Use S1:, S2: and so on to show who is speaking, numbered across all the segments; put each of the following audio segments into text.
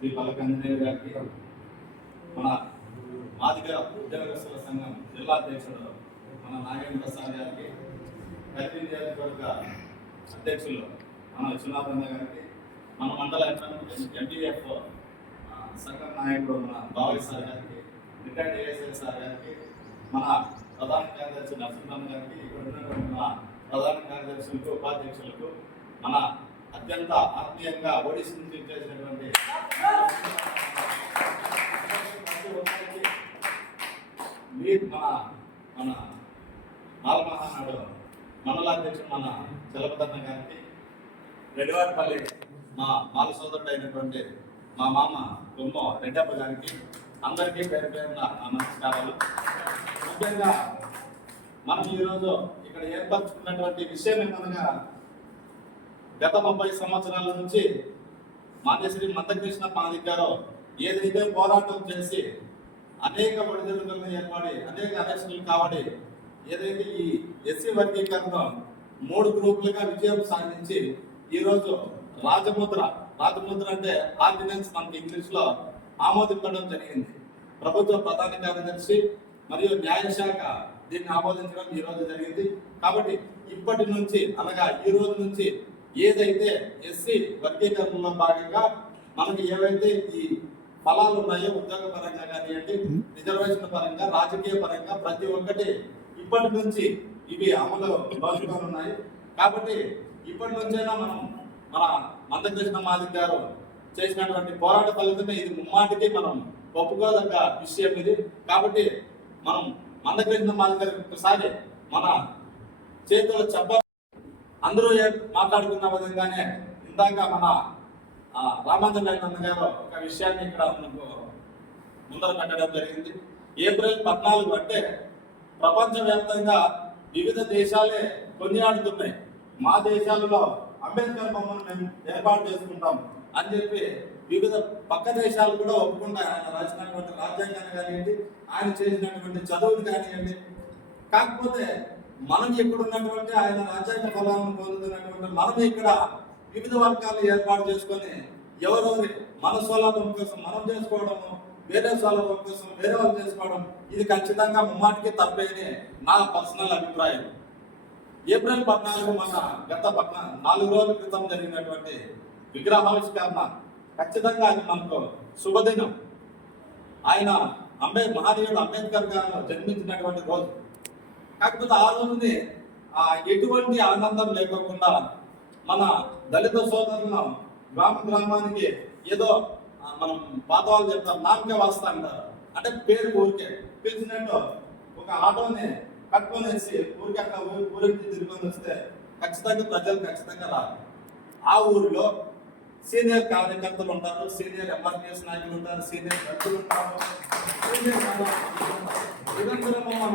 S1: శ్రీ పల్లకంజనేయ గారికి మన మాదిగ ఉద్యోగస్తుల సంఘం జిల్లా అధ్యక్షుడు మన నాగేంద్ర ప్రసాద్ గారికి కదిరి నియోజకవర్గ అధ్యక్షులు మన విశ్వనాథన్న గారికి మన మండల ఎంపీఎఫ్ సంఘం నాయకుడు మన బావి సార్ గారికి రిటైర్డ్ ఏఎస్ఎల్ సార్ గారికి మన ప్రధాన కార్యదర్శి నరసింహన్ గారికి ఇక్కడ ఉన్నటువంటి మన ప్రధాన కార్యదర్శులకు ఉపాధ్యక్షులకు మన అత్యంత ఆత్మీయంగా ఒడిసి నుంచి చేసినటువంటి మీరు మన మన మాలమహానాడు మండల అధ్యక్షుడు మన చలపదన్న గారికి రెడ్డివారిపల్లి మా మాల సోదరుడు అయినటువంటి మా మామ బొమ్మ రెడ్డప్ప గారికి అందరికీ పేరు పేరున నా నమస్కారాలు. ముఖ్యంగా మనం ఈరోజు ఇక్కడ ఏర్పరచుకున్నటువంటి విషయం ఏమనగా గత ముప్పై సంవత్సరాల నుంచి మాన్యశ్రీ మందకృష్ణ పాండిక్ గారు ఏదైతే పోరాటం చేసి అనేక ఒడిదుడుకులను ఏర్పడి అనేక అరెస్టులు కావడి ఏదైతే ఈ ఎస్సీ వర్గీకరణ మూడు గ్రూపులుగా విజయం సాధించి ఈరోజు రాజముద్ర రాజముద్ర అంటే ఆర్డినెన్స్ మనకి ఇంగ్లీష్లో ఆమోదించడం జరిగింది. ప్రభుత్వ ప్రధాన కార్యదర్శి మరియు న్యాయశాఖ దీన్ని ఆమోదించడం ఈ రోజు జరిగింది. కాబట్టి ఇప్పటి నుంచి అనగా ఈ రోజు నుంచి ఏదైతే ఎస్సీ వర్గీకరణలో భాగంగా మనకి ఏవైతే ఈ ఫలాలు ఉన్నాయో ఉద్యోగ పరంగా కానివ్వండి రిజర్వేషన్ పరంగా రాజకీయ పరంగా ప్రతి ఒక్కటి ఇప్పటి నుంచి ఇవి అమలు బాగుగా ఉన్నాయి. కాబట్టి ఇప్పటి నుంచైనా మనం మన మందకృష్ణ మాదిక్ గారు చేసినటువంటి పోరాట ఫలితమే ఇది ముమ్మాటికి మనం ఒప్పుకోదగ్గ విషయం ఇది. కాబట్టి మనం మందకృష్ణ మాదిక్ గారికి ఒకసారి మన చేతుల చెప్ప అందరూ మాట్లాడుకున్న విధంగానే ఇందాక మన ఆ, గారు ఒక విషయాన్ని ఇక్కడ మనకు ముందర పెట్టడం జరిగింది. ఏప్రిల్ పద్నాలుగు అంటే ప్రపంచవ్యాప్తంగా వివిధ దేశాలే కొనియాడుతున్నాయి. మా దేశాలలో అంబేద్కర్ బొమ్మను మేము ఏర్పాటు చేసుకుంటాం అని చెప్పి వివిధ పక్క దేశాలు కూడా ఒప్పుకుంటాయి. ఆయన రాసినటువంటి రాజ్యాంగాన్ని కానివ్వండి ఆయన చేసినటువంటి చదువులు కానివ్వండి. కాకపోతే మనం ఇక్కడ ఉన్నటువంటి ఆయన రాజ్యాంగ ఫలాలను పొందుతున్నటువంటి మనం ఇక్కడ వివిధ వర్గాలు ఏర్పాటు చేసుకొని ఎవరెవరి మన స్వలాభం కోసం మనం చేసుకోవడము వేరే స్వలాభం కోసం వేరే వాళ్ళు చేసుకోవడం ఇది ఖచ్చితంగా ముమ్మాటికి తప్పేది నా పర్సనల్ అభిప్రాయం. ఏప్రిల్ పద్నాలుగు మన గత పద్నా నాలుగు రోజుల క్రితం జరిగినటువంటి విగ్రహావిష్కరణ ఖచ్చితంగా అది మనకు శుభదినం. ఆయన అంబే మహనీయుడు అంబేద్కర్ గారు జన్మించినటువంటి రోజు. కాకపోతే ఆ రోజునే ఎటువంటి ఆనందం లేకోకుండా మన దళిత సోదరులను గ్రామ గ్రామానికి ఏదో మనం పాత వాళ్ళు చెప్తాం నామకే వాస్తా అంటారు. అంటే పేరు ఊరికే పిలిచినట్టు ఒక ఆటోని కట్టుకొనేసి ఊరికి అక్కడ ఊరికి తిరుగుకొని వస్తే ఖచ్చితంగా ప్రజలు ఖచ్చితంగా రాదు ఆ ఊరిలో సీనియర్ కార్యకర్తలు ఉంటారు సీనియర్ ఎంఆర్పిఎస్ నాయకులు ఉంటారు సీనియర్ వ్యక్తులు ఉంటారు సీనియర్ నిరంతరము మన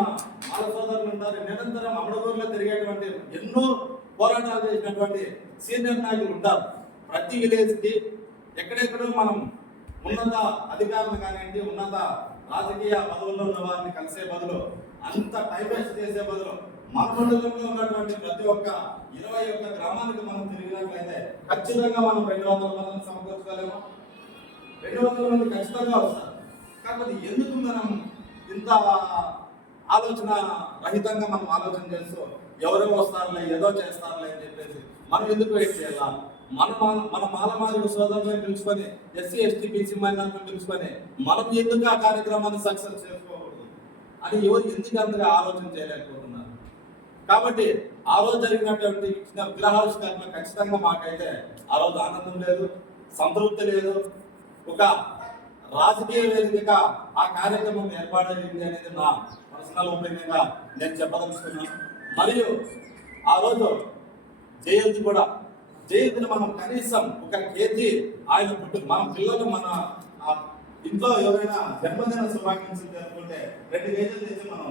S1: మాల సోదరులు ఉంటారు నిరంతరం అమడగూరులో తిరిగేటువంటి ఎన్నో పోరాటాలు చేసినటువంటి సీనియర్ నాయకులు ఉంటారు. ప్రతి విలేజ్కి ఎక్కడెక్కడో మనం ఉన్నత అధికారులు కానివ్వండి ఉన్నత రాజకీయ పదవుల్లో ఉన్న వారిని కలిసే బదులు అంత టైం వేస్ట్ చేసే బదులు మన మండలంలో ఉన్నటువంటి ప్రతి ఒక్క ఇరవై ఒక్క గ్రామానికి మనం తిరిగినట్లయితే ఖచ్చితంగా మనం రెండు వందల మందిని సమకూర్చుకోలేము. రెండు వందల మంది ఖచ్చితంగా వస్తారు. కాకపోతే ఎందుకు మనం ఇంత ఆలోచన రహితంగా మనం ఆలోచన చేస్తూ ఎవరో వస్తారులే ఏదో చేస్తారులే అని చెప్పేసి మనం ఎందుకు వెయిట్ చేయాలా? మన మన మాలమాదిరి సోదరులను పిలుచుకొని ఎస్సీ ఎస్టీ బీసీ మైనార్టీలను పిలుచుకొని మనం ఎందుకు ఆ కార్యక్రమాన్ని సక్సెస్ చేసుకోకూడదు? అని ఎవరు ఎందుకు అంతగా ఆలోచన చేయలేకపోతుంది కాబట్టి ఆ రోజు జరిగినటువంటి ఇచ్చిన విగ్రహావిష్కరణ ఖచ్చితంగా మాకైతే ఆ రోజు ఆనందం లేదు సంతృప్తి లేదు. ఒక రాజకీయ వేదికగా ఆ కార్యక్రమం ఏర్పాటైంది అనేది నా పర్సనల్ ఒపీనియన్గా నేను చెప్పదలుచుకున్నాను. మరియు ఆ రోజు జయంతి కూడా జయంతిని మనం కనీసం ఒక కేజీ ఆయన పుట్టి మన పిల్లలు మన ఇంట్లో ఎవరైనా జన్మదిన శుభాకాంక్షలు జరుపుకుంటే రెండు కేజీలు తెచ్చి మనం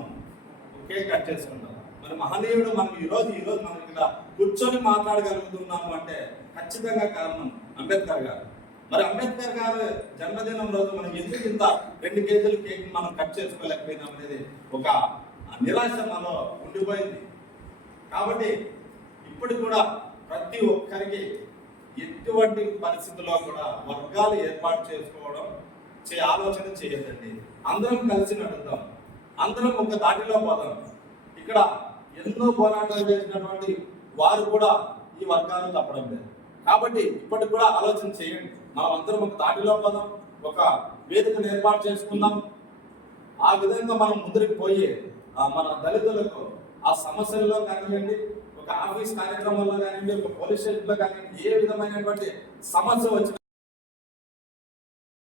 S1: కేక్ కట్ చేసుకుంటాం. మరి మహనీయుడు మనం ఈరోజు ఈరోజు మనం ఇక్కడ కూర్చొని మాట్లాడగలుగుతున్నాము అంటే ఖచ్చితంగా కారణం అంబేద్కర్ గారు. మరి అంబేద్కర్ గారు జన్మదినం రోజు మనం ఎందుకు ఇంత రెండు కేజీల కేక్ మనం కట్ చేసుకోలేకపోయినాం అనేది ఒక నిరాశ మనలో ఉండిపోయింది. కాబట్టి ఇప్పుడు కూడా ప్రతి ఒక్కరికి ఎటువంటి పరిస్థితుల్లో కూడా వర్గాలు ఏర్పాటు చేసుకోవడం చే ఆలోచన చేయదండి అందరం కలిసి నడుద్దాం. అందరం ఒక దాటిలో పోదాం. ఇక్కడ ఎన్నో పోరాటాలు చేసినటువంటి వారు కూడా ఈ వర్గాలు తప్పడం లేదు. కాబట్టి ఇప్పటికి కూడా ఆలోచన చేయండి. మనం అందరం ఒక దాటిలో పదం ఒక వేదికను ఏర్పాటు చేసుకుందాం. ఆ విధంగా మనం ముందరికి పోయి మన దళితులకు ఆ సమస్యల్లో కానివ్వండి ఒక ఆఫీస్ కార్యక్రమంలో కానివ్వండి ఒక పోలీస్ స్టేషన్లో కానివ్వండి ఏ విధమైనటువంటి సమస్య వచ్చిన